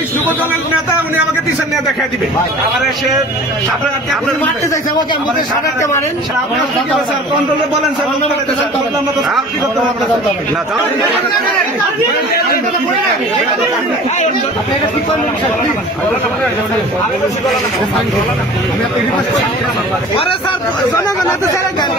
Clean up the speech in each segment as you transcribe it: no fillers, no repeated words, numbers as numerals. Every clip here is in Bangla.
এই যুব দলের নেতা উনি আমাকে পিছন নিয়ে দেখা দিবে। আমার এসে আপনি মারতে চাইছে আমাকে, আমাদের সাদাকে মারেন স্যার, কন্ট্রোলে বলেন স্যার, না আরে স্যার জনগণ এত ছেড়ে দেন।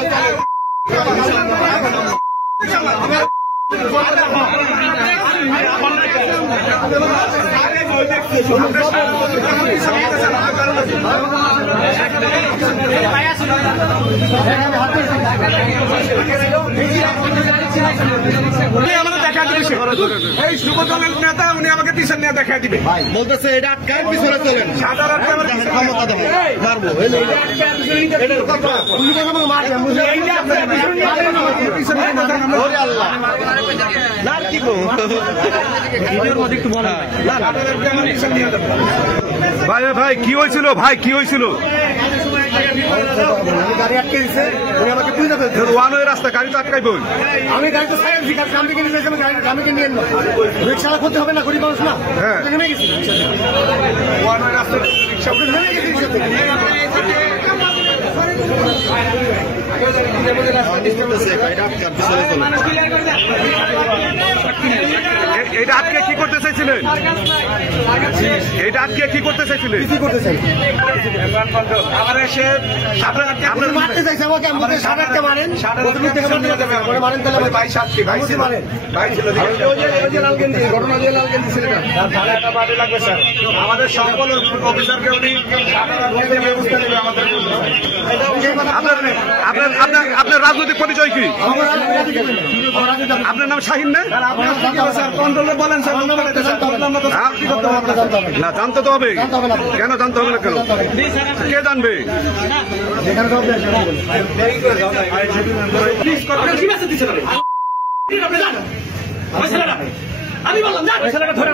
এই যুব দলের নেতা উনি আমাকে পিছন নিয়ে দেখা দিবে, বলতেছে এটা আটকায় পিছনে চলেন, সাধারণ ক্ষমতা দেবো মারবো। ভাই ভাই কি হয়েছিল, ভাই কি হয়েছিল? গাড়ি আটকে দিচ্ছে, উনি আমাকে তুই যাবে ওয়ান ওয়ে রাস্তা, গাড়ি তো আটকাই বই। আমি গাড়ি তো সাইড দিকে গ্রামকে নিয়ে যাচ্ছি, গ্রামকে নিয়ে এলো রিক্সা করতে হবে না, গরিব মানুষ না, নেমে গেছি ওয়ান ওয়ে রাস্তা রিক্সা নেমে গেছি। এটা আটকে কি করতে চাইছিলেন? এটা আটকে কি করতে চাইছিলেন? কি করতে চাই? আমার এসে আপনি মারতে চাইছে আমাকে, আমাদের সাদাকে মারেন, মারেন তাহলে ভাই সাতটি ভাই ছিল, ভাই ছিল ঘটনা দিয়ে লালগেন্দি ছেলেটা বাড়ি লাগবে স্যার। আমাদের সকল অফিসারকে উনি ব্যবস্থা নেবে আমাদের। আপনার রাজনৈতিক পরিচয় কি? আপনার নাম শাহিন না? স্যার কন্ট্রোলে বলেন স্যার, না জানতে তো হবে। কেন জানতে হবে না? কেন কে জানবে? আমি বললাম ছেলেকে ধরে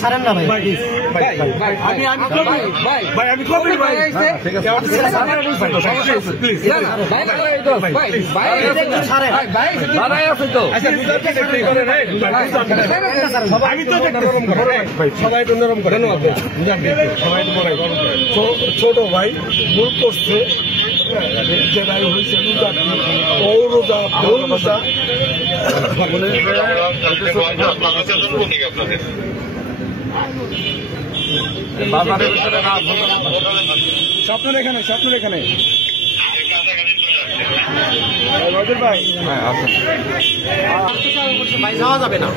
ছাড়েন না ভাই, সবাই তো নরম করে, সবাই তো বড়াই ছোট ভাই ভুল করছে, জেলায় হয়েছে স্বপ্নের এখানে, স্বপ্নের এখানে ভাই যাওয়া যাবে না।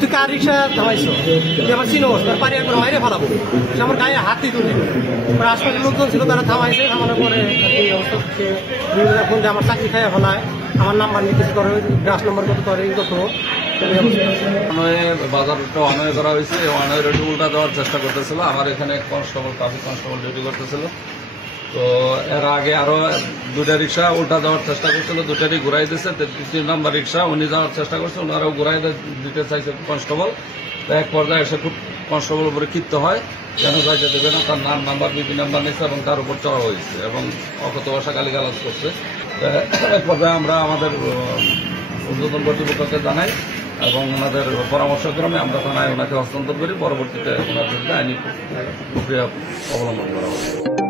তুই কার রিক্সা থামাইছো, তুই আমার চিনো পারি একবার মাইরে ফেলাবো, সে আমার গায়ে হাতই তুলি। আশপাশের লোকজন ছিল, তারা থামাইছে, থামানোর পরে এই অবস্থা হচ্ছে ফোন দিয়ে আমার চাকরি খাইয়া ফেলায়, আমার নাম্বার নিতে করে, গ্রাস নম্বর কত করে এই কত বাজারটা অনয় করা হয়েছে। অনয় রুটি উল্টা দেওয়ার চেষ্টা করতেছিল। আমার এখানে কনস্টেবল, ট্রাফিক কনস্টেবল ডিউটি করতেছিল। তো এর আগে আরো দুটা রিক্সা উল্টা দেওয়ার চেষ্টা করছিল, দুটারই ঘুরাই দিচ্ছে। 3 নম্বর রিক্সা উনি যাওয়ার চেষ্টা করছে, ওনারাও ঘুরাই দিতে চাইছে কনস্টেবল। তো এক পর্যায়ে এসে খুব কনস্টেবল উপরে ক্ষিপ্ত হয়, কেন যাইতে দেবে না, তার নাম্বার বিপি নাম্বার নিচ্ছে এবং তার উপর চড়া হয়েছে এবং অকথ্য ভাষা গালিগালাজ করছে। এক পর্যায়ে আমরা আমাদের ঊর্ধ্বতন কর্তৃপক্ষকে জানাই এবং ওনাদের পরামর্শক্রমে আমরা থানায় ওনাকে হস্তান্তর করি। পরবর্তীতে ওনার বিরুদ্ধে আইনি প্রক্রিয়া অবলম্বন করা হবে।